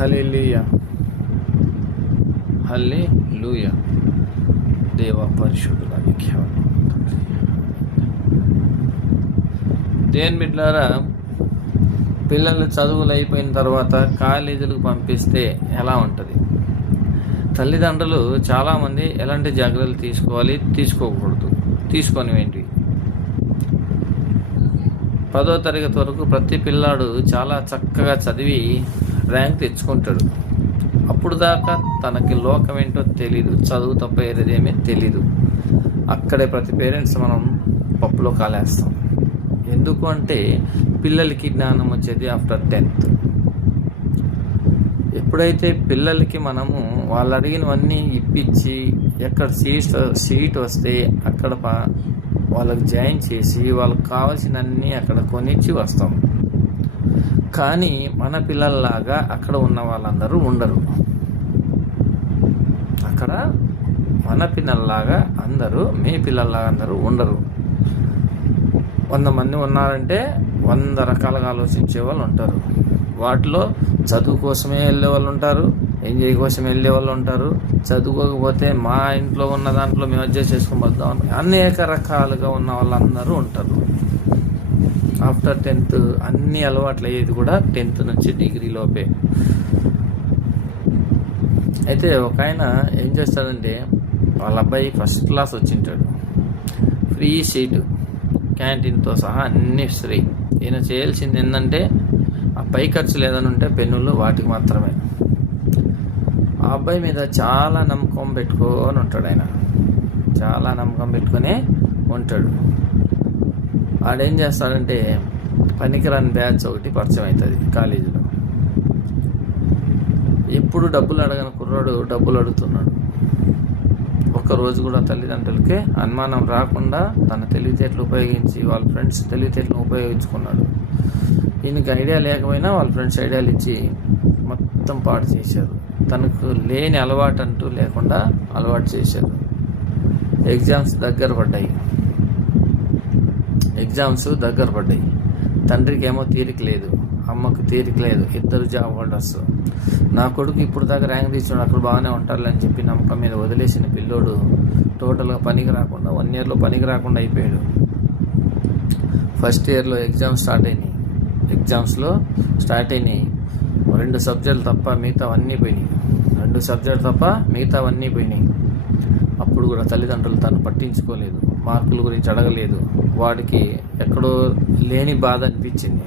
హల్లెలూయా, హల్లెలూయా. దేవ పరిశుద్ధులానికి దేని బిడ్డలారా, పిల్లలు చదువులు అయిపోయిన తర్వాత కాలేజీలకు పంపిస్తే ఎలా ఉంటుంది? తల్లిదండ్రులు చాలామంది ఎలాంటి జాగ్రత్తలు తీసుకోవాలి, తీసుకోకూడదు, తీసుకొనివేంటివి? 10వ తరగతి వరకు ప్రతి పిల్లాడు చాలా చక్కగా చదివి ర్యాంక్ తెచ్చుకుంటాడు. అప్పుడు దాకా తనకి లోకం ఏంటో తెలీదు, చదువు తప్ప ఏదేమీ తెలీదు. అక్కడే ప్రతి పేరెంట్స్ మనం పప్పులో కాలేస్తాం. ఎందుకు అంటే పిల్లలకి జ్ఞానం వచ్చేది ఆఫ్టర్ 10th. ఎప్పుడైతే పిల్లలకి మనము వాళ్ళు అడిగినవన్నీ ఇప్పించి ఎక్కడ సీట్ వస్తే అక్కడ వాళ్ళకి జాయిన్ చేసి వాళ్ళకి కావాల్సినవన్నీ అక్కడ కొనిచ్చి వస్తాం. కానీ మన పిల్లల్లాగా అక్కడ ఉన్న వాళ్ళందరూ ఉండరు. అక్కడ మన పిల్లల్లాగా అందరూ, మీ పిల్లల్లాగా అందరూ ఉండరు. 100 మంది ఉన్నారంటే 100 రకాలుగా ఆలోచించే వాళ్ళు ఉంటారు. వాటిలో చదువు కోసమే వెళ్ళే వాళ్ళు ఉంటారు, ఎంజాయ్ కోసం వెళ్ళే వాళ్ళు ఉంటారు. చదువుకోకపోతే మా ఇంట్లో ఉన్న దాంట్లో మేము అడ్జస్ట్ చేసుకుని వద్దాం, అనేక రకాలుగా ఉన్న వాళ్ళందరూ ఉంటారు. ఆఫ్టర్ 10th అన్ని అలవాట్లు అయ్యేది కూడా 10th నుంచి డిగ్రీ లోపే. అయితే ఒక ఆయన ఏం చేస్తాడంటే, వాళ్ళ అబ్బాయి ఫస్ట్ క్లాస్ వచ్చింటాడు, ఫ్రీ సీటు, క్యాంటీన్తో సహా అన్నీ ఫ్రీ. ఈయన చేయాల్సింది ఏంటంటే, ఆ పై ఖర్చులు ఏదైనా ఉంటే పెన్నులు వాటికి మాత్రమే. ఆ అబ్బాయి మీద చాలా నమ్మకం పెట్టుకొని ఉంటాడు. ఆయన చాలా నమ్మకం పెట్టుకునే ఉంటాడు. ఆడేం చేస్తాడంటే, పనికిరాని బ్యాచ్ ఒకటి పరిచయం అవుతుంది కాలేజీలో. ఎప్పుడు డబ్బులు అడగని కుర్రాడు డబ్బులు అడుగుతున్నాడు. ఒక్కరోజు కూడా తల్లిదండ్రులకి అనుమానం రాకుండా తన తెలివితేటలు ఉపయోగించి వాళ్ళ ఫ్రెండ్స్ తెలివితేటలు ఉపయోగించుకున్నాడు. ఈయనకి ఐడియా లేకపోయినా వాళ్ళ ఫ్రెండ్స్ ఐడియాలు ఇచ్చి మొత్తం పాడు చేశారు. తనకు లేని అలవాటు అంటూ లేకుండా అలవాటు చేశారు. ఎగ్జామ్స్ దగ్గర పడ్డాయి. తండ్రికి ఏమో తీరిక లేదు, అమ్మకు తీరిక లేదు. 2 జాబ్ హోల్డర్స్. నా కొడుకు ఇప్పుడు దాకా ర్యాంక్ తీసినాడు, అక్కడ బాగానే ఉంటారులే అని చెప్పి నమ్మకం మీద వదిలేసిన పిల్లోడు టోటల్గా పనికి రాకుండా 1 yearలో పనికి రాకుండా అయిపోయాడు. ఫస్ట్ ఇయర్లో ఎగ్జామ్స్లో స్టార్ట్ అయినాయి. 2 సబ్జెక్టులు తప్ప మిగతావన్నీ పోయినాయి. అప్పుడు కూడా తల్లిదండ్రులు తను పట్టించుకోలేదు, మార్కుల గురించి అడగలేదు. వాడికి ఎక్కడో లేని బాధ అనిపించింది.